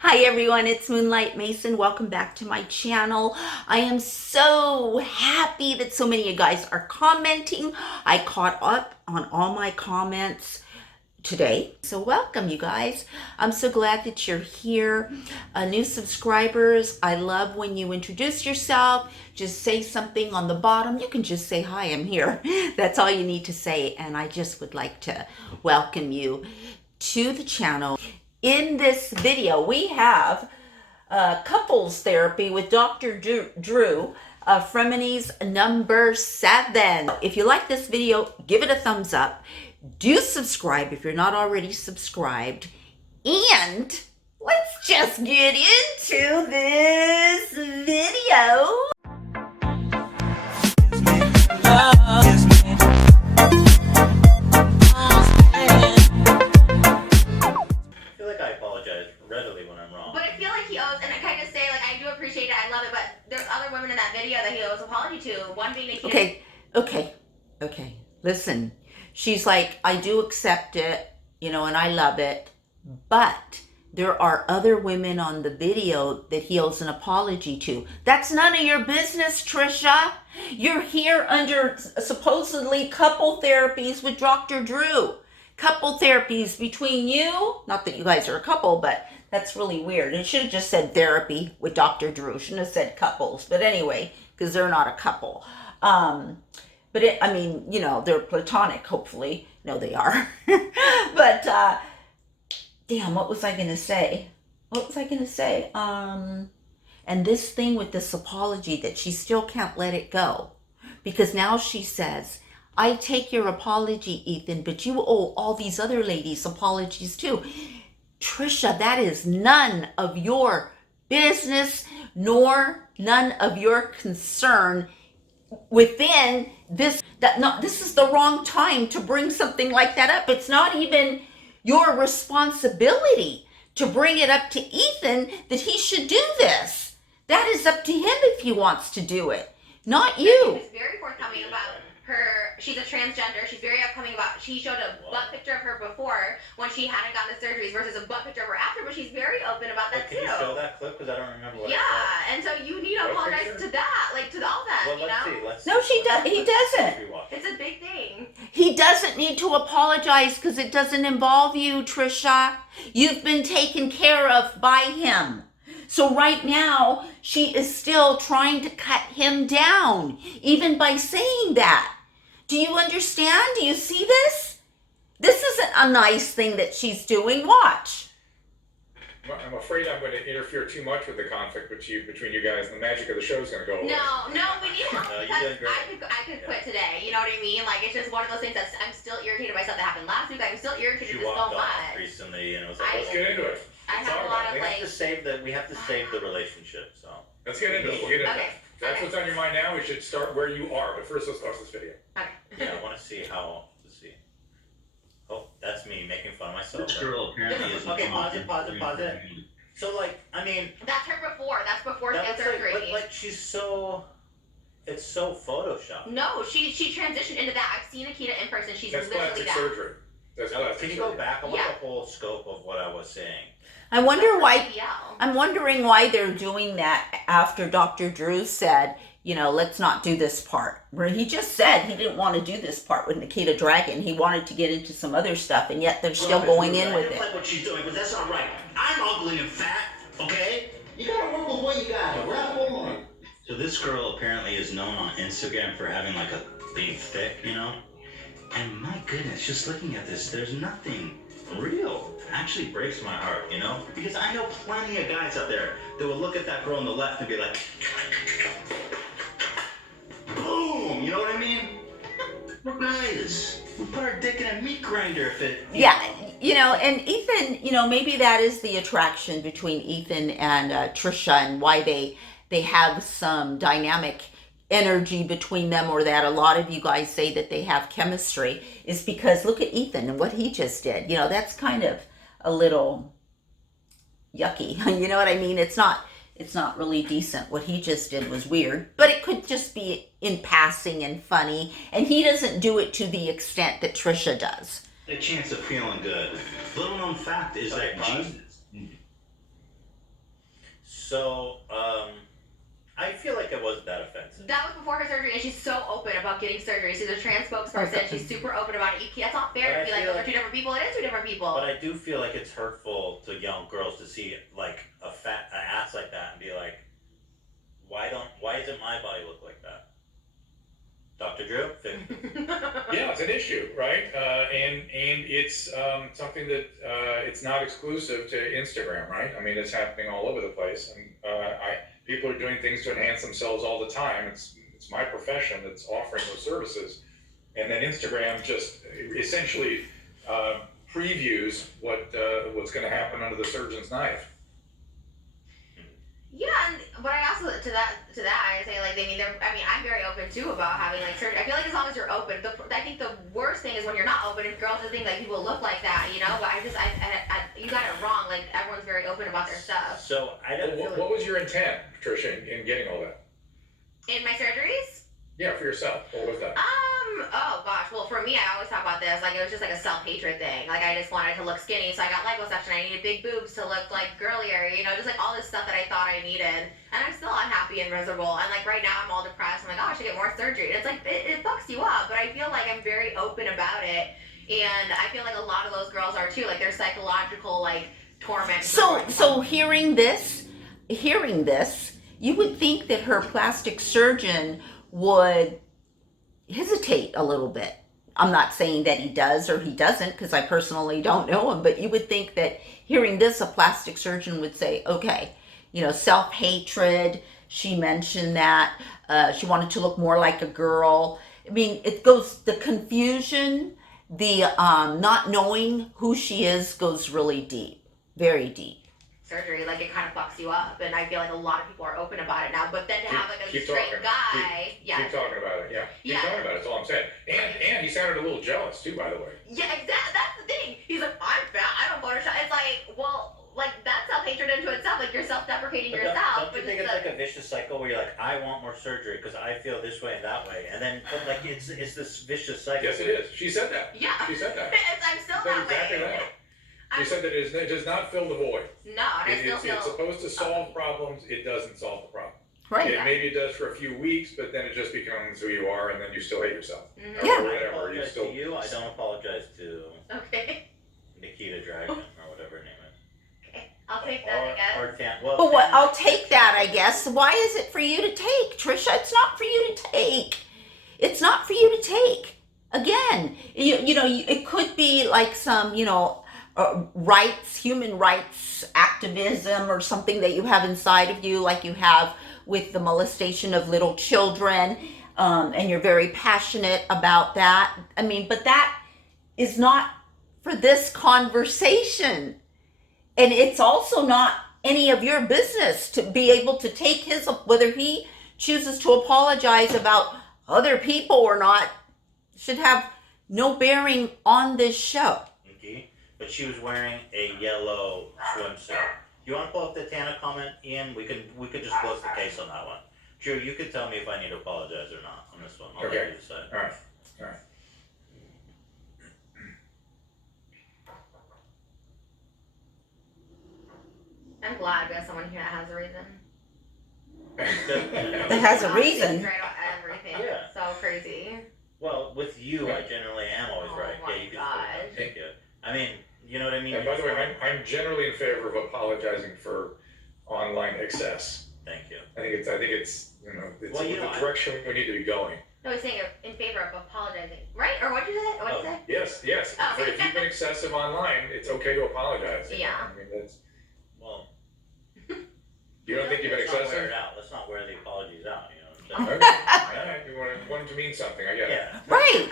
Hi everyone, it's Moonlight Mason. Welcome back to my channel. I am so happy that so many of you guys are commenting. I caught up on all my comments today. So welcome you guys. I'm so glad that you're here. New subscribers, I love when you introduce yourself. Just say something on the bottom. You can just say, hi, I'm here. That's all you need to say. And I just would like to welcome you to the channel. In this video, we have couples therapy with Dr. Drew, Frenemies number 7. If you like this video, give it a thumbs up. Do subscribe if you're not already subscribed. And let's just get into this video. In that video that he owes apology to, one being Okay. Listen, she's like, I do accept it, and I love it, but there are other women on the video that he owes an apology to. That's none of your business, Trisha. You're here under supposedly couple therapies with Dr. Drew. Couple therapies between you, not that you guys are a couple, but that's really weird. It should have just said therapy with Dr. Drew. Shouldn't have said couples. But anyway, because they're not a couple. They're platonic, hopefully. No, they are. But, damn, what was I going to say? And this thing with this apology that she still can't let it go. Because now she says, I take your apology, Ethan, but you owe all these other ladies apologies too. Trisha, that is none of your business, nor none of your concern within this. This is the wrong time to bring something like that up. It's not even your responsibility to bring it up to Ethan that he should do this. That is up to him if he wants to do it, not you. He was very forthcoming about her. She's a transgender. She's very upcoming about. She showed a butt picture of her before when she hadn't gotten the surgeries versus a butt picture of her after. But she's very open about that too. Can you show that clip? Because I don't remember what. Yeah, and so you need to apologize to that, like to all that. Well, let's see. No, she does. He doesn't. It's a big thing. He doesn't need to apologize because it doesn't involve you, Trisha. You've been taken care of by him. So right now, she is still trying to cut him down, even by saying that. Do you understand? Do you see this? This isn't a nice thing that she's doing. Watch. I'm afraid I'm going to interfere too much with the conflict between you guys. The magic of the show is going to go away. No, we need help. No, you're doing great. I could quit today. You know what I mean? Like, it's just one of those things that I'm still irritated by stuff that happened last week. I'm still irritated with so much. Recently, and it was like, let's get into it. I have a lot of we have to save the relationship. So let's get into it. We'll get into it. That's what's on your mind now. We should start where you are. But first, let's watch this video. Okay. Yeah, I want to see how. Let's see. Oh, that's me making fun of myself. This girl apparently is okay, pause it. So, like, I mean, that's her before. That's before she had surgery. Like, she's so. It's so photoshopped. No, she transitioned into that. I've seen Akita in person. She's that's literally plastic surgery. That's now, plastic can you surgery. go back? I want the whole scope of what I was saying. I'm wondering why they're doing that after Dr. Drew said, let's not do this part. Where he just said he didn't want to do this part with Nikita Dragon. He wanted to get into some other stuff, and yet they're still going in with it. I like what she's doing, but that's not right. I'm ugly and fat, okay? You gotta work with what you got. Wrap on. So this girl apparently is known on Instagram for having like a big thick, And my goodness, just looking at this, there's nothing real. Actually breaks my heart, Because I know plenty of guys out there that will look at that girl on the left and be like, boom, you know what I mean? We're guys. We put our dick in a meat grinder if it... And Ethan, maybe that is the attraction between Ethan and Trisha and why they have some dynamic energy between them, or that a lot of you guys say that they have chemistry, is because look at Ethan and what he just did. That's kind of a little yucky. You know what I mean? It's not really decent. What he just did was weird, but it could just be in passing and funny, and he doesn't do it to the extent that Trisha does. A chance of feeling good. Little known fact is that Jesus So, I feel like it wasn't that offensive. That was before her surgery, and she's so open about getting surgery. She's a trans spokesperson. She's super open about it. That's not fair But to be like, those are two different people. It is two different people. But I do feel like it's hurtful to young girls to see like a ass like that and be like, why doesn't my body look like that? Dr. Drew? Yeah, it's an issue, right? And it's something that it's not exclusive to Instagram, right? I mean, it's happening all over the place, and people are doing things to enhance themselves all the time. It's my profession that's offering those services, and then Instagram just essentially previews what's going to happen under the surgeon's knife. Yeah, but I also to that I say like I'm very open too about having like surgery. I feel like as long as you're open, I think the worst thing is when you're not open. If girls just think like people look like that, you know. But you got it wrong. Like everyone's very open about their stuff. So What was your intent, Trisha, in getting all that? In my surgeries? Yeah, for yourself. What was that? Oh gosh. Well, for me, I always talk about this. Like it was just like a self-hatred thing. Like I just wanted to look skinny, so I got liposuction. I needed big boobs to look like girlier. You know, just like all this stuff that I thought I needed. And I'm still unhappy and miserable. And like right now, I'm all depressed. I'm like, oh, I should get more surgery. And it's like it fucks you up. But I feel like I'm very open about it, and I feel like a lot of those girls are too. Like their psychological like torment. So hearing this, you would think that her plastic surgeon would hesitate a little bit. I'm not saying that he does or he doesn't, because I personally don't know him, but you would think that hearing this, a plastic surgeon would say, okay, self-hatred, she mentioned that, she wanted to look more like a girl. I mean, it goes, the confusion, the not knowing who she is goes really deep, very deep. Surgery, like it kind of fucks you up, and I feel like a lot of people are open about it now. But then to have like a Keep straight talking. guy, Keep talking about it. Yeah. Keep talking about it. That's all I'm saying. And he sounded a little jealous too, by the way. Yeah, exactly. That's the thing. He's like, I'm fat. I don't Photoshop. It's like, well, like that's self-hatred into itself. Like you're self-deprecating yourself. Don't you think it's like a vicious cycle where you're like, I want more surgery because I feel this way and that way, and then but like it's this vicious cycle. Yes, it is. She said that. Yeah. She said that. I'm still She said that exactly way. that. She said that it does not fill the void. No, and I still feel. It's supposed to solve problems. It doesn't solve the problem. Right. Maybe it does for a few weeks, but then it just becomes who you are, and then you still hate yourself. Mm-hmm. Yeah. I Whatever. apologize to you. I don't apologize to Okay. Nikita Dragon or whatever her name is. Okay. I'll take that, I guess. But what, I'll take that, I guess. Why is it for you to take, Trisha? It's not for you to take. It's not for you to take. Again, it could be like some, human rights activism or something that you have inside of you, like you have with the molestation of little children, and you're very passionate about that. I mean, but that is not for this conversation. And it's also not any of your business to be able to take whether he chooses to apologize about other people or not, should have no bearing on this show. Okay. But she was wearing a yellow swimsuit. You want to pull up the Tana comment, Ian? We could just close the case on that one. Drew, you can tell me if I need to apologize or not on this one. I'll let you decide. All right. I'm glad we have someone here that has a reason. That has a reason. Right on everything. Yeah. So crazy. Well, with you, I generally am always right. Oh my Yeah, you can God. Thank you. I mean, you know what I mean? And by the way, I'm generally in favor of apologizing for online excess. Thank you. I think it's Well, the direction we need to be going. No, he's saying in favor of apologizing, right? Or what did you say? What did you say? Yes. Oh. If you've been excessive online, it's okay to apologize. Yeah. I mean, Well, you don't think you've been let's not wear excessive? it out. Let's not wear the apologies out. You know what I'm Okay. All right. You want it to mean something. I get saying? it. Yeah. Right.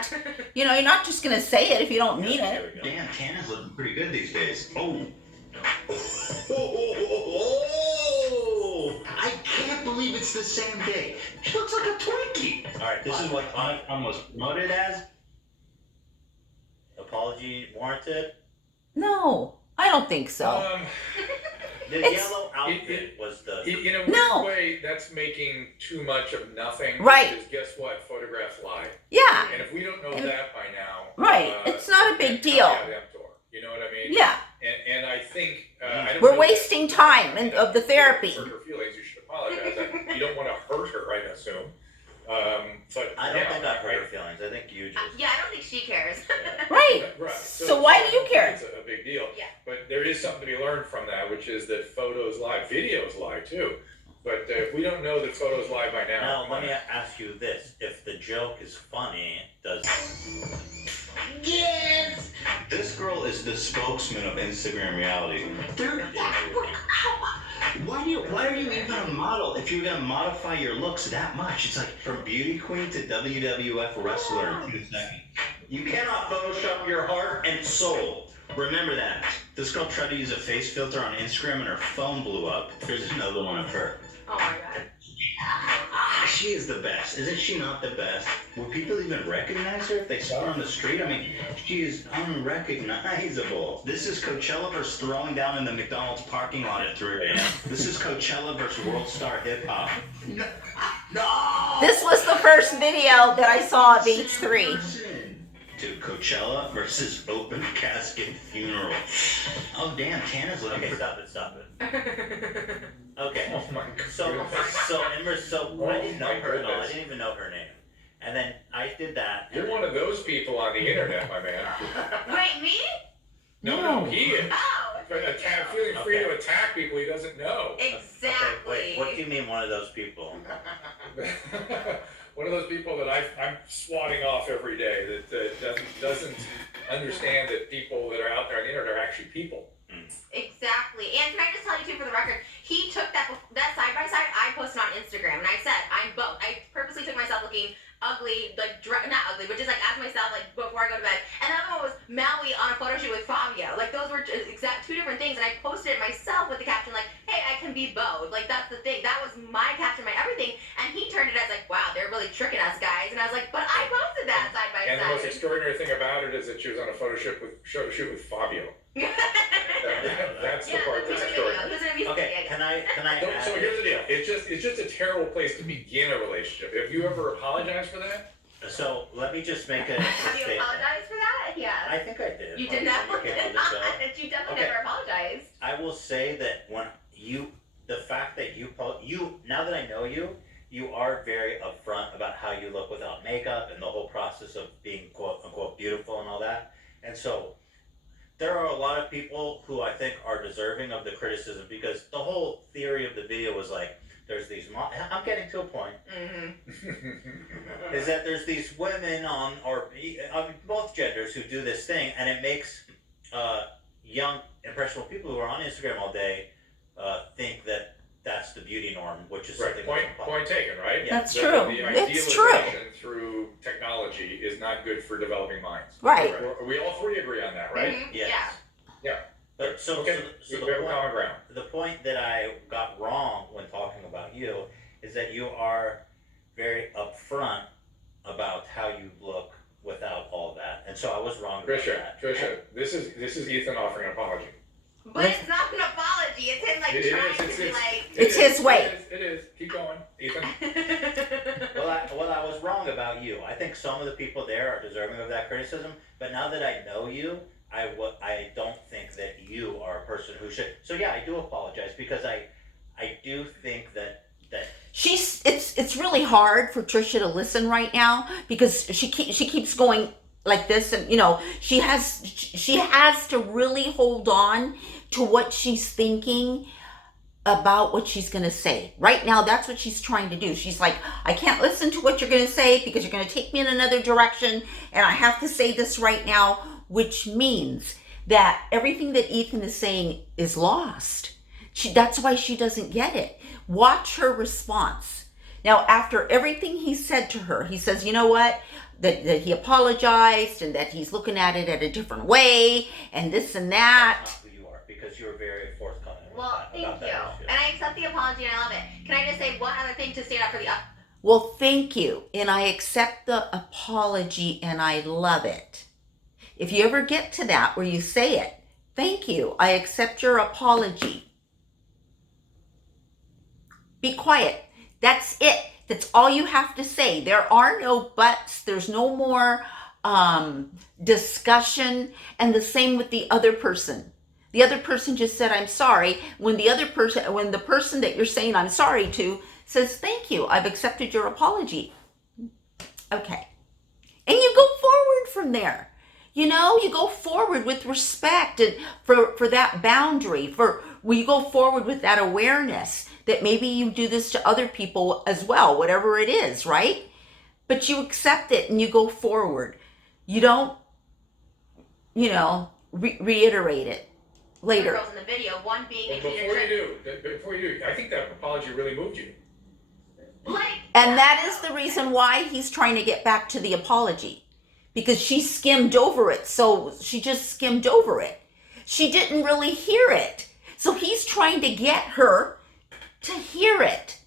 You're not just going to say it if you don't mean There it. we go. Damn, Tana's looking pretty good these days. Oh. I can't believe it's the same day. She looks like a Twinkie. All right. This is what I was promoted as. Apology warranted. No, I don't think so. The It's- yellow outfit was the. In a weird No. way, that's making too much of nothing. Right. Because guess what? Photographs lie. Yeah, And if we don't know And- that by now, right. It's not a big deal. You know what I mean? Yeah. And I think I don't We're know wasting time of the therapy. Hurt her feelings, you should apologize. You don't want to hurt her, I assume. But I don't think I've hurt her feelings. I think you just. Yeah, I don't think she cares. Right. Right. So why do you care? It's a big deal. Yeah. But there is something to be learned from that, which is that photos lie, videos lie too. But if we don't know that photos lie by now. Now, let me ask you this. If the joke is funny, does... Yes! This girl is the spokesman of Instagram reality. Dude, why are you even a model if you're gonna modify your looks that much? It's like from beauty queen to WWF wrestler in 2 seconds. You cannot Photoshop your heart and soul. Remember that. This girl tried to use a face filter on Instagram and her phone blew up. Here's another one of her. Oh my god. She is the best. Isn't she not the best? Will people even recognize her if they saw her on the street? I mean, she is unrecognizable. This is Coachella versus throwing down in the McDonald's parking lot at 3 a.m. This is Coachella versus World Star Hip Hop. No! This was the first video that I saw of H3. To Coachella versus open casket funeral. Oh damn, Tana's looking Okay, for... stop it. Okay. Oh my god. I didn't know my her at all. I goodness. didn't even know her name. And then I did that. You're one of those people on the internet, my man. Wait, me? No, he is. Oh. Feeling free to attack people he doesn't know. Exactly. Okay, wait, what do you mean one of those people? One of those people that I'm swatting off every day that doesn't understand that people that are out there on the internet are actually people. Exactly. And can I just tell you too, for the record, he took that side by side I posted on Instagram, and I said I'm both. I purposely took myself looking ugly, like not ugly, but just like as myself, like before I go to bed. And the other one was Maui on a photo shoot with Fabio. Like those were exact 2 different things, and I posted it myself with the caption like, "Hey, I can be both." Like that's the thing. That was my caption, my everything, and he turned it as like, "Wow, they're really tricking us, guys." And I was like, "But I posted that side by And the most side." extraordinary thing about it is that she was on a photo shoot with Fabio. That's the part that's extraordinary. Okay, can I add? So here's the deal. It's just a terrible place to begin a relationship. Have you ever apologized for that? So let me just make a Have you statement. apologized for that? Yeah. I think I did. You when did not. you came on the show. You definitely Okay. never apologized. I will say that the fact that now that I know you, you are very upfront about how you look without makeup and the whole process of being quote unquote beautiful and all that. And so there are a lot of people who I think are deserving of the criticism because the whole theory of the video was like, there's these, I'm getting to a point, is that there's these women on both genders who do this thing, and it makes young, impressionable people who are on Instagram all day think that that's the beauty norm, which is something Point taken, right? Yeah. That's true. It's true. Idealization through technology is not good for developing minds. Right. We all three agree on that, right? Mhm. Yes. Yeah. But so Okay. the We have a point- common ground. the point that I got wrong when talking about you is that you are very upfront about how you look without all that, and so I was wrong about that. Trisha, this is Ethan offering an apology. But it's not an apology. It's him like It is, trying it's- to be it's- like. It's his way. It is. Keep going, Ethan. Well, I was wrong about you. I think some of the people there are deserving of that criticism, but now that I know you, I don't think that you are a person who should. So yeah, I do apologize because I do think that It's really hard for Trisha to listen right now because she keeps going like this, and she has to really hold on to what she's thinking about what she's going to say. Right now, that's what she's trying to do. She's like, I can't listen to what you're going to say because you're going to take me in another direction, and I have to say this right now, which means that everything that Ethan is saying is lost. That's why she doesn't get it. Watch her response. Now, after everything he said to her, he says, you know what? That he apologized and that he's looking at it at a different way and this and that. that's not who you are because you're very forthcoming. with Well, that, thank about you. that issue. And I accept the apology and I love it. Can I just say one other thing to stand up for the up? Well, thank you. And I accept the apology and I love it. If you ever get to that where you say it, thank you. I accept your apology. Be quiet. That's it. That's all you have to say. There are no buts. There's no more discussion. And the same with the other person. The other person just said, I'm sorry. When the person that you're saying I'm sorry to says, thank you, I've accepted your apology. Okay. And you go forward from there. You know, you go forward with respect and for that boundary, you go forward with that awareness that maybe you do this to other people as well, whatever it is, right? But you accept it and you go forward. You don't, reiterate it later. Girls in the video, one being Well, before you do, I think that apology really moved you. And that is the reason why he's trying to get back to the apology. Because she skimmed over it. So she just skimmed over it. She didn't really hear it. So he's trying to get her to hear it.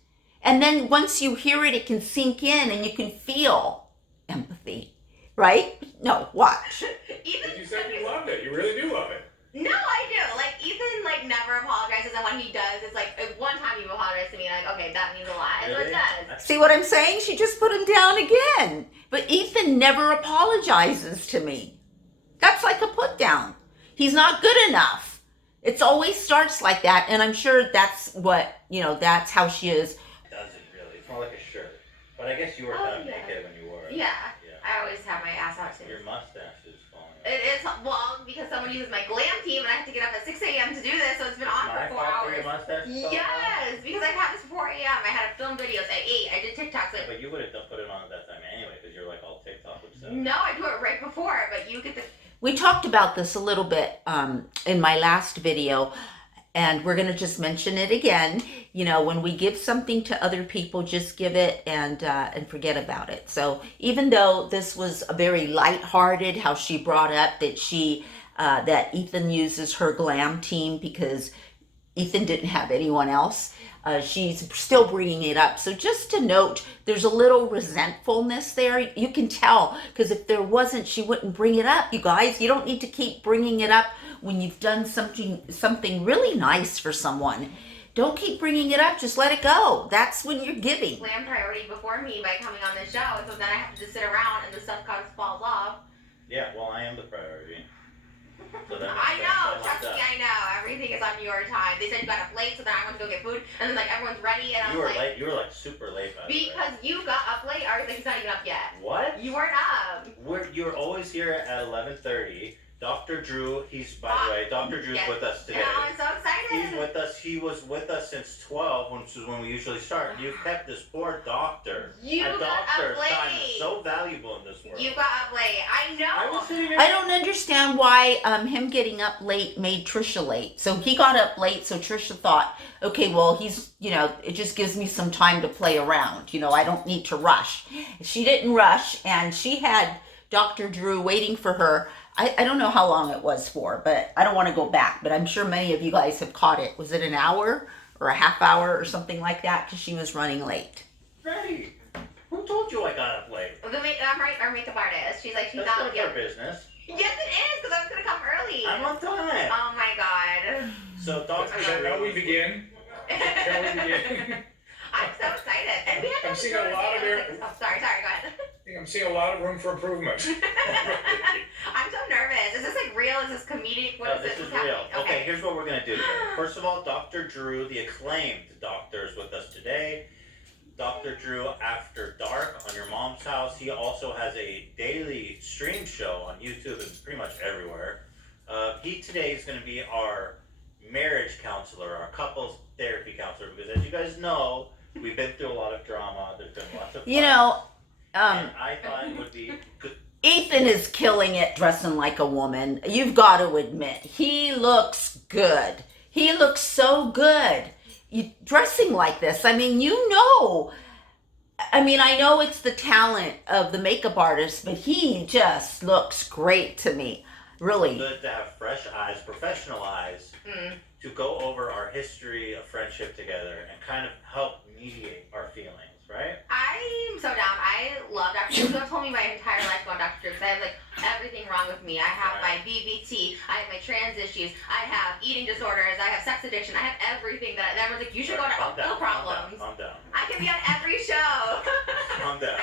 And then once you hear it, it can sink in and you can feel empathy. Right? No, watch. Ethan, You said you loved it. You really do love it. No, I do. Like, Ethan, never apologizes, and when he does, it's like, one time you apologized to me, like, okay, that means a lot. And so it does. See what I'm saying? She just put him down again. But Ethan never apologizes to me. That's like a put down. He's not good enough. It always starts like that, and I'm sure that's what, that's how she is. It doesn't really. It's more like a shirt. But I guess you were kind of naked when you wore it. Yeah. I always have my ass out, too. Your mustache is falling out. It is, well, because someone uses my glam team, and I have to get up at 6 a.m. to do this, so it's been on for 4 hours. Your mustache is falling out? Yes, because I've had this for 4 a.m. I had to film videos at 8. I did TikToks. But you would have put it on at that time anyway, because you're like all TikTok with stuff. No, I do it right before, but you get the... We talked about this a little bit in my last video, and we're going to just mention it again. When we give something to other people, just give it and forget about it. So even though this was a very lighthearted, how she brought up that that Ethan uses her glam team because Ethan didn't have anyone else, she's still bringing it up. So just to note, there's a little resentfulness there. You can tell, because if there wasn't, she wouldn't bring it up. You guys, you don't need to keep bringing it up when you've done something really nice for someone. Don't keep bringing it up. Just let it go. That's when you're giving. Glam priority before me by coming on this show, so then I have to just sit around and the stuff falls off. Yeah, well, I am the priority. So I know, trust me, I know. Everything is on your time. They said you got up late, so then I went to go get food, and then everyone's ready, and I was late. You were super late, by the way. Because you got up late. I was like, he's not even up yet. What? You weren't up. You're always here at 11:30. Dr. Drew, by the way, Dr. Drew's with us today. Yeah, I'm so excited. He's with us. He was with us since 12, which is when we usually start. You've kept this poor doctor. You a got doctor's up late. time is so valuable in this world. You got up late. I know. I don't understand why him getting up late made Trisha late. So he got up late, so Trisha thought, okay, well, he's, it just gives me some time to play around. I don't need to rush. She didn't rush, and she had Dr. Drew waiting for her. I don't know how long it was for, but I don't want to go back, but I'm sure many of you guys have caught it. Was it an hour or a half hour or something like that? Because she was running late. Ready? Who told you I got up late? Our makeup artist. She's like, she's That's not none of our business. Yes, it is, because I was going to come early. I'm on time. Oh my god. So, Dr. Shall we begin? Shall we begin? I'm so excited. And we had I'm seeing a lot of Oh, sorry, go ahead. I'm seeing a lot of room for improvement. I'm so nervous. Is this real? Is this comedic? What No, is this this? is What's real. happening? Okay, here's what we're going to do. First of all, Dr. Drew, the acclaimed doctor, is with us today. Dr. Drew After Dark on your mom's house. He also has a daily stream show on YouTube and pretty much everywhere. He today is going to be our marriage counselor, our couples therapy counselor, because as you guys know, we've been through a lot of drama. There's been lots of fights. And I thought it would be good. Ethan is killing it dressing like a woman. You've got to admit, he looks good. He looks so good. Dressing like this. I know it's the talent of the makeup artist, but he just looks great to me. Really. Good to have fresh eyes, professional eyes, to go over our history of friendship together and kind of help mediate our feelings, right? I'm so down. I love Dr. Drew. You have told me my entire life about Dr. Drew because I have everything wrong with me. I have my BBT, I have my trans issues, I have eating disorders, I have sex addiction, I have everything that everyone's like, you should go to Alcohol Problems. Calm down. I can be on every show. Calm down.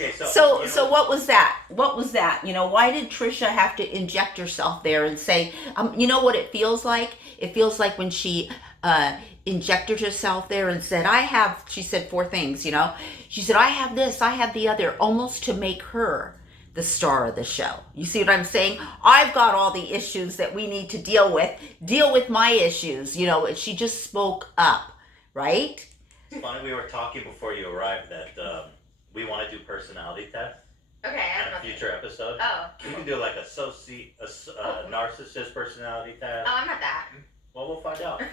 Okay, So what was that? What was that? You know, why did Trisha have to inject herself there and say, you know what it feels like? It feels like when she injected herself there and said, she said 4 things, you know. She said, I have this, I have the other, almost to make her the star of the show. You see what I'm saying? I've got all the issues that we need to deal with my issues. You know, she just spoke up, right? It's funny, we were talking before you arrived that we want to do personality tests Okay, I in don't know. a future episode. Oh. We can do like a narcissist personality test. Oh, I'm not that. Well, we'll find out. I'm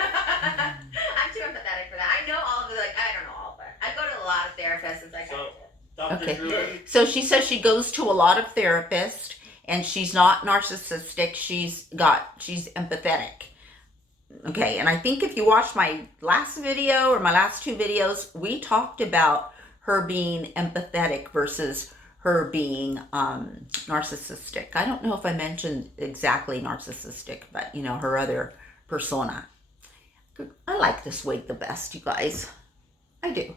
too empathetic for that. I know all of the, I don't know all of it. I go to a lot of therapists and psychiatrists. Dr. Okay. Drew, So she says she goes to a lot of therapists and she's not narcissistic. She's empathetic. Okay. And I think if you watch my last video or my last 2 videos, we talked about her being empathetic versus her being narcissistic. I don't know if I mentioned exactly narcissistic, but you know, her other persona. I like this wig the best, you guys. I do.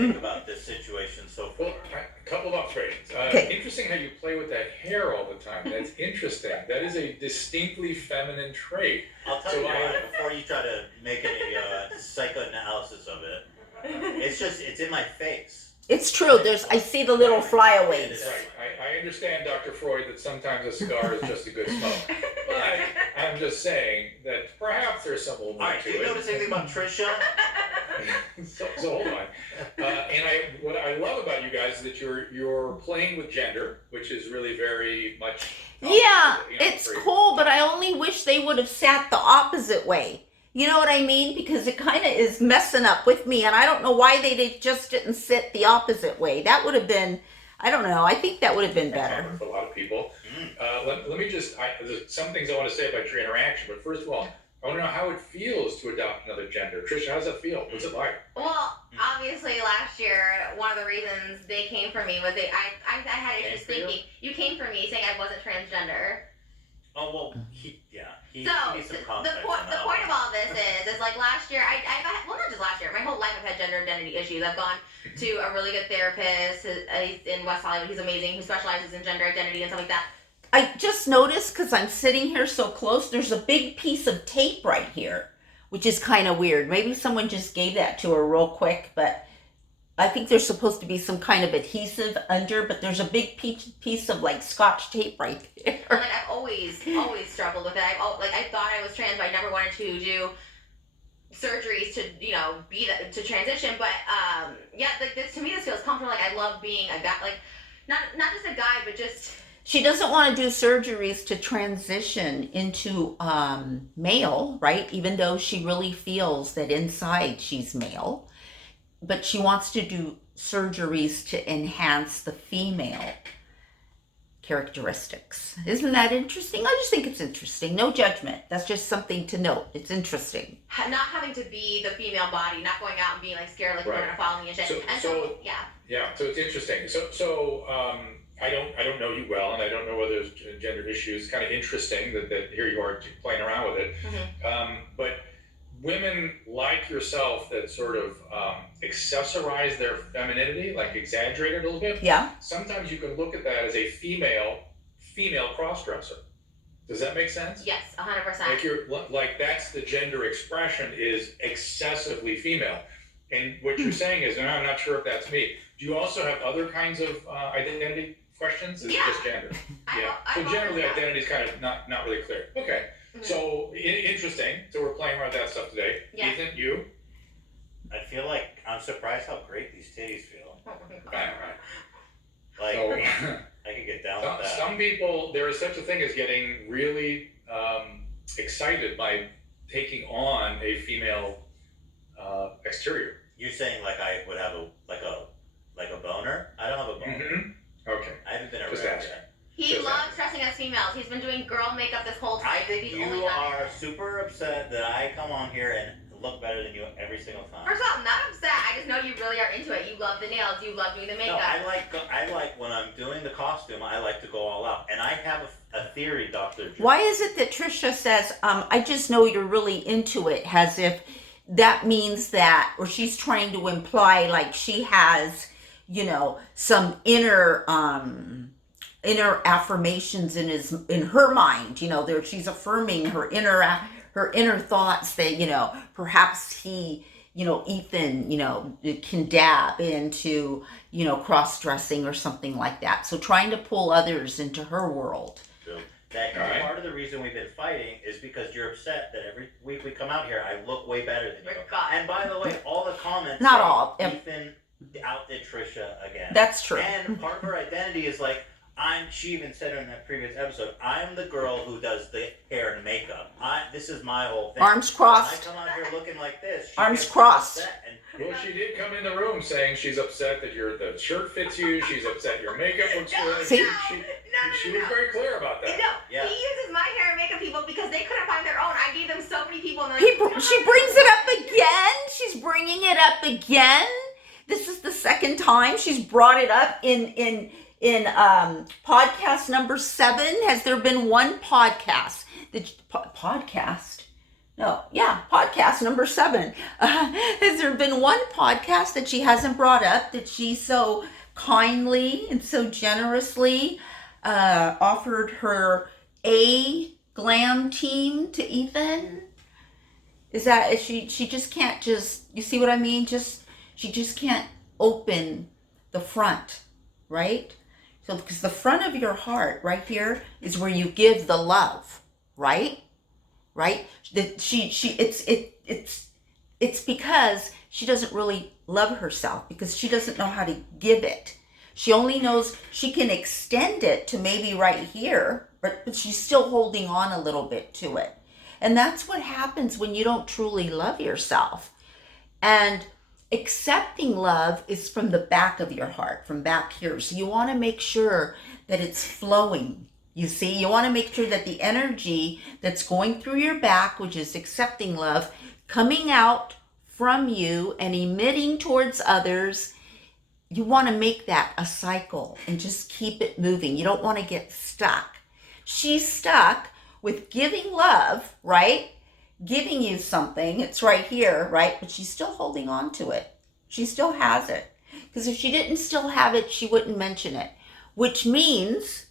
think about this situation so far. Well, a couple of observations. Okay. Interesting how you play with that hair all the time. That's interesting. That is a distinctly feminine trait. I'll tell you why, before you try to make any psychoanalysis of it. It's in my face. It's true. I see the little flyaways. Right. I understand, Dr. Freud, that sometimes a cigar is just a good smoke. But I'm just saying that perhaps there's some old Alright, do you notice anything about Trisha? so hold on. What I love about you guys is that you're playing with gender, which is really very much Yeah, it's cool, but I only wish they would have sat the opposite way. You know what I mean? Because it kind of is messing up with me, and I don't know why they just didn't sit the opposite way. That would have been, I don't know, I think that would have been better. For a lot of people. Let me just, there's some things I want to say about your interaction, but first of all, I want to know how it feels to adopt another gender. Trisha, how does that feel? What's it like? Well, obviously last year, one of the reasons they came for me was I had issues thinking. You came for me saying I wasn't transgender. Oh, well, he needs some The context. point of all this is like last year, I've had, well, not just last year, my whole life I've had gender identity issues. I've gone to a really good therapist he's in West Hollywood. He's amazing, who specializes in gender identity and stuff like that. I just noticed, because I'm sitting here so close, there's a big piece of tape right here, which is kind of weird. Maybe someone just gave that to her real quick, but I think there's supposed to be some kind of adhesive under, but there's a big piece of like Scotch tape right there. And, like, I've always struggled with it. I thought I was trans, but I never wanted to do surgeries to, to transition. But to me, this feels comfortable. Like, I love being a guy, like not just a guy, but just. She doesn't want to do surgeries to transition into male, right? Even though she really feels that inside she's male. But she wants to do surgeries to enhance the female characteristics. Isn't that interesting? I just think it's interesting. No judgment. That's just something to note. It's interesting. Not having to be the female body, not going out and being like scared like people are gonna follow me and shit. Yeah, so it's interesting. So I don't know you well, and I don't know whether there's gender issues. Kind of interesting that here you are playing around with it. Mm-hmm. But women like yourself that sort of accessorize their femininity, like exaggerate it a little bit. Yeah. Sometimes you can look at that as a female cross-dresser. Does that make sense? Yes, 100%. Like that's the gender expression is excessively female. And what you're saying is, I'm not sure if that's me. Do you also have other kinds of identity questions? Is it just gender? So generally identity is kind of not really clear. Okay. Mm-hmm. So interesting. So we're playing around with that stuff today. Yeah. Ethan, you? I feel like I'm surprised how great these titties feel. Right. Like, So, I can get down with that. some people, there is such a thing as getting really excited by taking on a female exterior. You're saying like I would have a boner? I don't have a boner. Mm-hmm. Okay. I haven't been Just erect ask. yet. He loves dressing as females. He's been doing girl makeup this whole time. I think He's you only done are it. super upset that I come on here and look better than you every single time. First of all, I'm not upset. I just know you really are into it. You love the nails. You love doing the No, makeup. I like when I'm doing the costume, I like to go all out. And I have a theory, Dr. Drew. Why is it that Trisha says, I just know you're really into it, as if that means that, or she's trying to imply like she has, some inner affirmations in her mind. There she's affirming her inner thoughts that perhaps Ethan can dab into cross-dressing or something like that. So trying to pull others into her world. That part of the reason we've been fighting is because you're upset that every week we come out here, I look way better than you. And by the way, all the comments, not all, Ethan outdid Trisha again. That's true. And part of her identity is like, she even said in that previous episode, I'm the girl who does the hair and makeup. This is my whole thing. Arms crossed. When I come out here looking like this. Arms crossed. Well, she did come in the room saying she's upset that the shirt fits you. She's upset your makeup looks good. See? She was very clear about that. No, yeah. He uses my hair and makeup people because they couldn't find their own. I gave them so many people. And she brings it up again. She's bringing it up again. This is the second time she's brought it up in podcast number 7. Has there been one podcast podcast number 7? Has there been one podcast that she hasn't brought up that she so kindly and so generously offered her glam team to Ethan? Is she just can't you see what I mean? She just can't open the front, right? So because the front of your heart right here is where you give the love, right? It's because she doesn't really love herself, because she doesn't know how to give it. She only knows she can extend it to maybe right here, but she's still holding on a little bit to it. And that's what happens when you don't truly love yourself. And accepting love is from the back of your heart, from back here. So you want to make sure that it's flowing. You see, you want to make sure that the energy that's going through your back, which is accepting love, coming out from you and emitting towards others, you want to make that a cycle and just keep it moving. You don't want to get stuck. She's stuck with giving love, right? Giving you something. It's right here, right? But she's still holding on to it. She still has it. Because if she didn't still have it, she wouldn't mention it. Which means,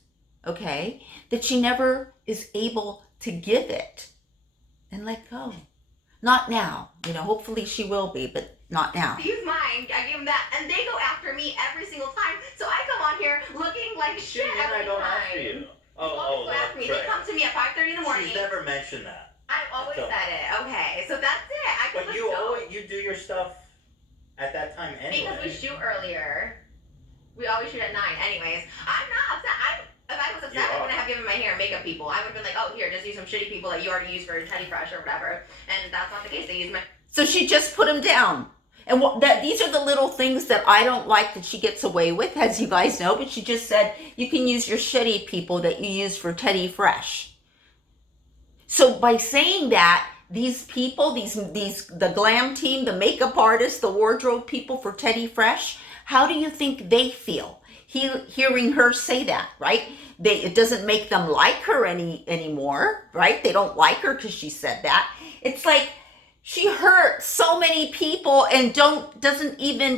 okay, that she never is able to give it and let go. Not now. Hopefully she will be, but not now. Use mine. I give them that, and they go after me every single time. So I come on here looking like shit every time. After you. Ask me. They come to me at 5:30 in the morning. She's never mentioned that. I've always said it. Okay, so that's it. But you do your stuff at that time anyway. Because we shoot earlier. We always shoot at 9. Anyways, I'm not upset. If I was upset, I wouldn't have given my hair and makeup people. I would have been like, oh, here, just use some shitty people that you already used for Teddy Fresh or whatever. And that's not the case. They use my... So she just put them down. And these are the little things that I don't like that she gets away with, as you guys know. But she just said, you can use your shitty people that you use for Teddy Fresh. So by saying that, these people, the glam team, the makeup artists, the wardrobe people for Teddy Fresh, how do you think they feel? Hearing her say that, right? It doesn't make them like her anymore, right? They don't like her because she said that. It's like she hurt so many people and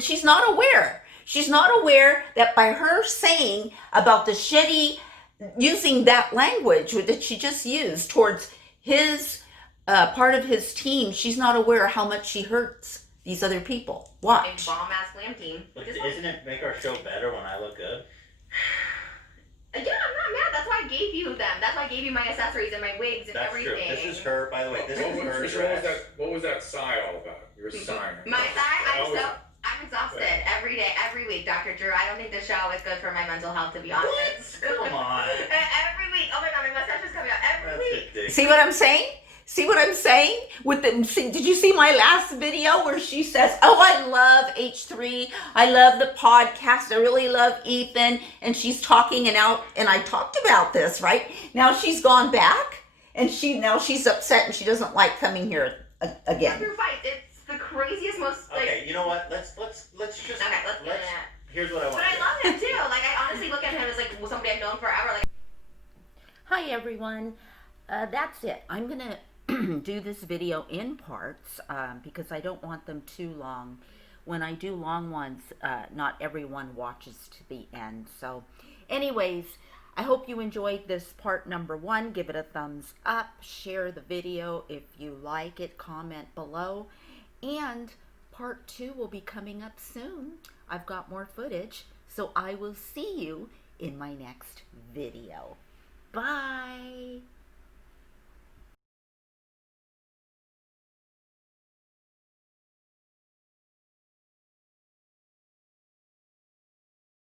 she's not aware. She's not aware that by her saying about the shitty, using that language that she just used towards his part of his team, she's not aware how much she hurts these other people. Watch. Bomb ass glam team. But doesn't it make our show better when I look good? Yeah, I'm not mad. That's why I gave you them. That's why I gave you my accessories and my wigs and everything. That's true. This is her, by the way. This is her dress. What was that sigh all about? Your sigh. My sigh? I'm exhausted every day, every week, Dr. Drew. I don't think the show is good for my mental health, to be honest. What? Come on. Every week. Oh my god, my mustache is coming out every week. Ridiculous. See what I'm saying? See what I'm saying? Did you see my last video where she says, oh, I love H3. I love the podcast. I really love Ethan. And she's talking and I talked about this, right? Now she's gone back and she's upset and she doesn't like coming here again. Dr. Fight, it's the craziest, most okay, you know what? Let's just okay, let's here's what I want. But I love him too. Like I honestly look at him as like somebody I've known forever. Like, hi everyone. That's it. I'm gonna do this video in parts because I don't want them too long. when I do long ones, not everyone watches to the end. So anyways, I hope you enjoyed this part number 1. Give it a thumbs up, share the video if you like it, comment below, and part 2 will be coming up soon. I've got more footage, so I will see you in my next video. Bye.